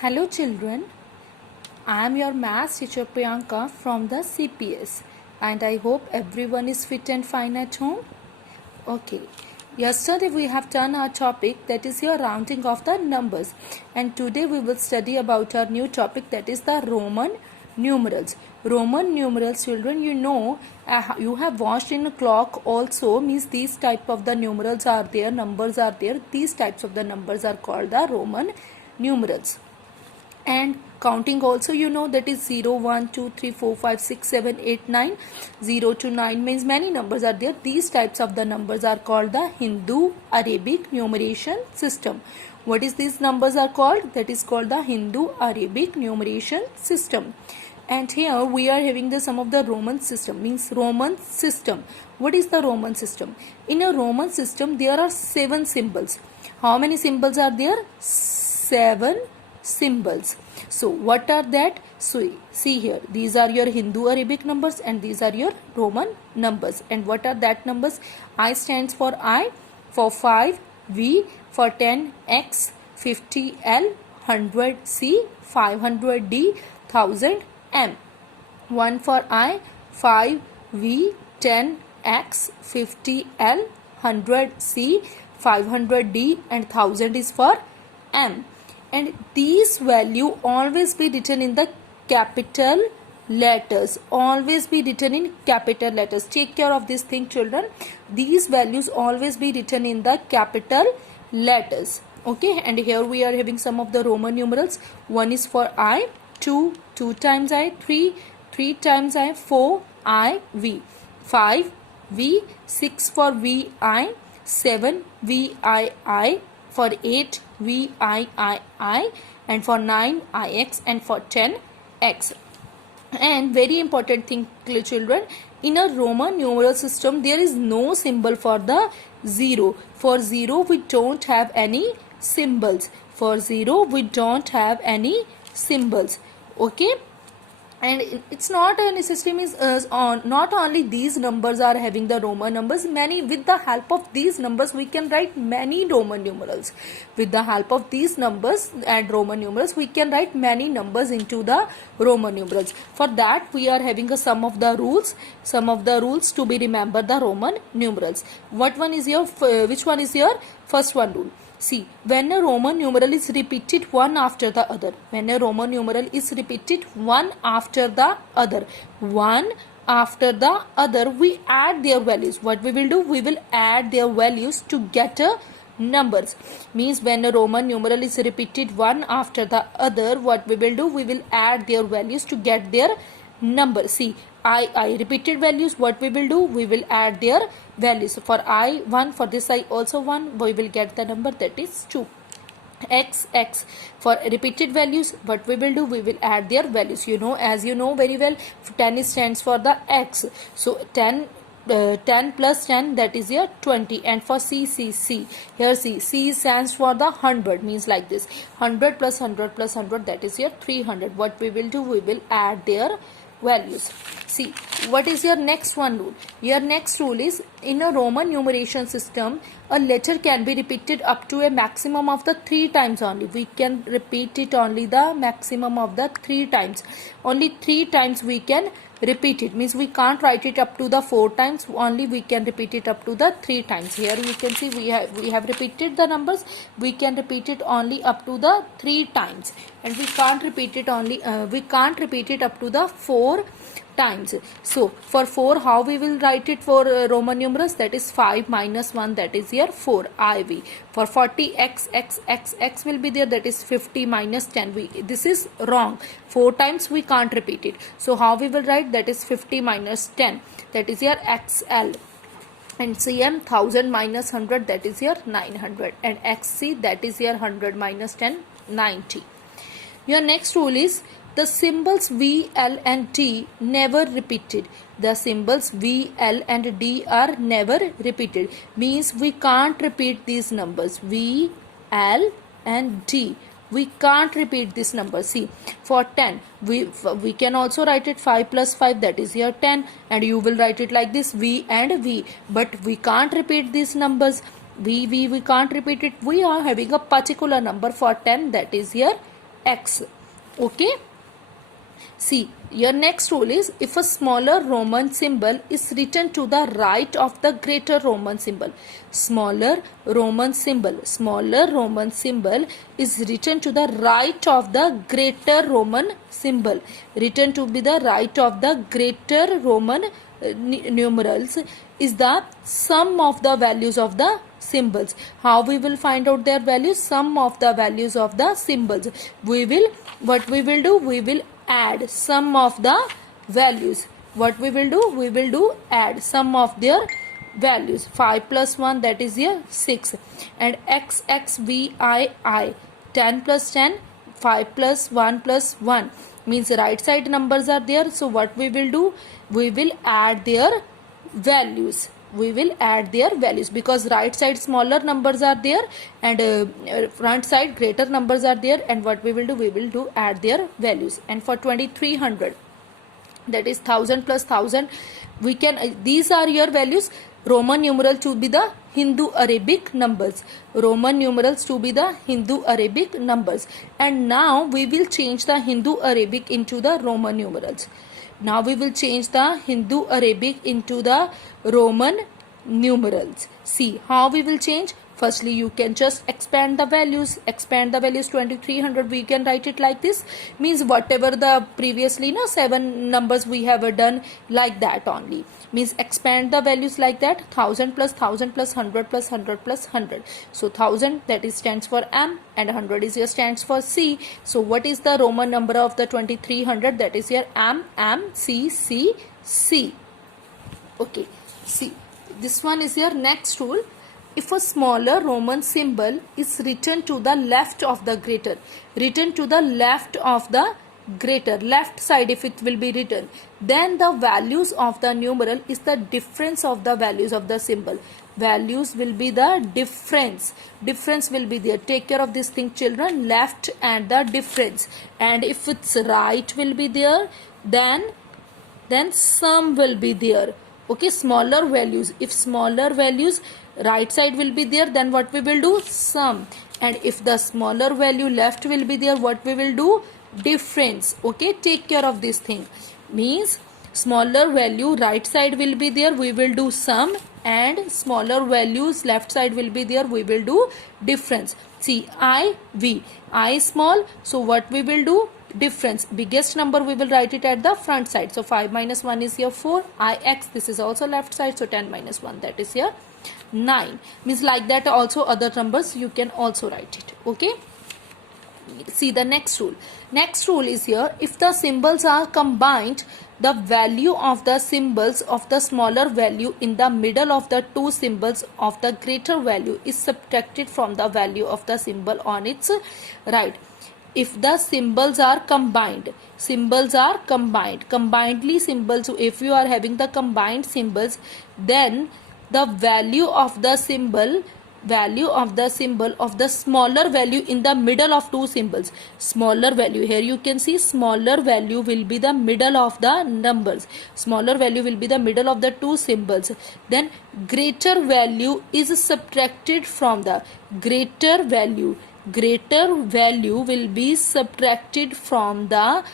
Hello children, I am your maths teacher Priyanka from the CPS and I hope everyone is fit and fine at home. Okay, yesterday we have done our topic that is your rounding of the numbers, and today we will study about our new topic that is the Roman numerals. Roman numerals, children, you have watched in a clock also, means these type of the numerals are there, numbers are there. These types of the numbers are called the Roman numerals. And counting also, that is 0, 1, 2, 3, 4, 5, 6, 7, 8, 9. 0 to 9 means many numbers are there. These types of the numbers are called the Hindu Arabic numeration system. What is these numbers are called? That is called the Hindu Arabic numeration system. And here we are having the sum of the Roman system, means Roman system. What is the Roman system? In a Roman system there are 7 symbols. How many symbols are there? 7 symbols. So what are that? So see here, these are your Hindu Arabic numbers and these are your Roman numbers. And what are that numbers? I stands for I, for 5 V, for 10 X, 50 L, 100 C, 500 D, 1000 M. 1 for I, 5 V, 10 X, 50 L, 100 C, 500 D and 1000 is for M. And these value always be written in the capital letters. Always be written in capital letters. Take care of this thing, children. These values always be written in the capital letters. Okay, and here we are having some of the Roman numerals. 1 is for I, 2, 2 times I, 3, 3 times I, 4 I, V, 5 V, 6 for V I, 7 V I, for 8 V I, and for 9 IX, and for 10 X. And very important thing, children, in a Roman numeral system there is no symbol for the 0. For 0 we don't have any symbols. For 0 we don't have any symbols. Okay. And it's not a necessity, means not only these numbers are having the Roman numbers, many, with the help of these numbers we can write many Roman numerals. With the help of these numbers and Roman numerals we can write many numbers into the Roman numerals. For that we are having a sum of the rules to be remember the Roman numerals. Which one is your first one rule? See, when a Roman numeral is repeated one after the other, one after the other, we add their values. What we will do? We will add their values to get a numbers. Means when a Roman numeral is repeated one after the other, what we will do? We will add their values to get their number. See, I repeated values, what we will do? We will add their values. For I 1, for this I also 1, we will get the number that is 2. X, for repeated values, what we will do? We will add their values. As you know very well, 10 stands for the X. So 10 plus 10, that is your 20. And for C, here C stands for the 100, means like this, 100 plus 100 plus 100, that is your 300. What we will do? We will add their values. See, what is your next one rule? Your next rule is, in a Roman numeration system, a letter can be repeated up to a maximum of the 3 times only. We can repeat it only the maximum of the 3 times. Only 3 times we can repeat it, means we can't write it up to the 4 times, only we can repeat it up to the 3 times. Here you can see we have repeated the numbers. We can repeat it only up to the 3 times, and we can't repeat it up to the 4 times. So for 4, how we will write it for Roman numerals? That is 5 minus 1, that is here 4 IV. For 40 X will be there, that is 50 minus 10. This is wrong. 4 times we can't repeat it. So how we will write? That is 50 minus 10, that is here XL. And CM 1000 minus 100, that is here 900. And XC, that is here 100 minus 10, 90. Your next rule is, the symbols V, L and D never repeated. The symbols V, L and D are never repeated. Means we can't repeat these numbers. V, L and D. We can't repeat this number. See, for 10, we can also write it 5 plus 5, that is here 10. And you will write it like this, V and V. But we can't repeat these numbers. We can't repeat it. We are having a particular number for 10, that is here x. Okay. See, your next rule is, if a smaller Roman symbol is written to the right of the greater Roman symbol. Smaller Roman symbol is written to the right of the greater Roman symbol. Written to be the right of the greater Roman numerals is the sum of the values of the symbols. How we will find out their values? Sum of the values of the symbols. We will add sum of the values. What we will do? We will do add sum of their values. 5 plus 1, that is here 6. And x, x, v, I. 10 plus 10, 5 plus 1 plus 1. Means right side numbers are there. So what we will do? We will add their values. We will add their values, because right side smaller numbers are there and front side greater numbers are there, and what we will do? We will do add their values. And for 2300, that is 1000 plus 1000, we can these are your values. Roman numeral to be the Hindu Arabic numbers. Roman numerals to be the Hindu Arabic numbers. And now we will change the Hindu Arabic into the Roman numerals. Now we will change the Hindu Arabic into the Roman numerals. See how we will change. Firstly, you can just expand the values. Expand the values 2300. We can write it like this. Means whatever the previously 7 numbers we have done, like that only. Means expand the values like that. 1000 plus 1000 plus 100 plus 100 plus 100. So 1000, that is stands for M, and 100 is here stands for C. So what is the Roman number of the 2300? That is here M, C, C, C. Okay. See, this one is your next rule. If a smaller Roman symbol is written to the left of the greater, written to the left of the greater, left side if it will be written, then the values of the numeral is the difference of the values of the symbol. Values will be the difference. Difference will be there. Take care of this thing, children. Left and the difference. And if it's right will be there, then sum will be there. Okay, smaller values. If smaller values right side will be there, then what we will do? Sum. And if the smaller value left will be there, what we will do? Difference. Okay, take care of this thing. Means smaller value right side will be there, we will do sum, and smaller values left side will be there, we will do difference. See, I, V. I small, so what we will do? Difference. Biggest number we will write it at the front side. So 5 minus 1 is here 4. Ix, this is also left side. So 10 minus 1, that is here 9. Means like that also other numbers you can also write it. Okay. See the next rule. Next rule is here. If the symbols are combined, the value of the symbols of the smaller value in the middle of the two symbols of the greater value is subtracted from the value of the symbol on its right. If the symbols are combinedly symbols, if you are having the combined symbols, then the value of the symbol of the smaller value in the middle of two symbols, smaller value, here you can see smaller value will be the middle of the numbers, smaller value will be the middle of the two symbols, then greater value is subtracted from the greater value will be subtracted from the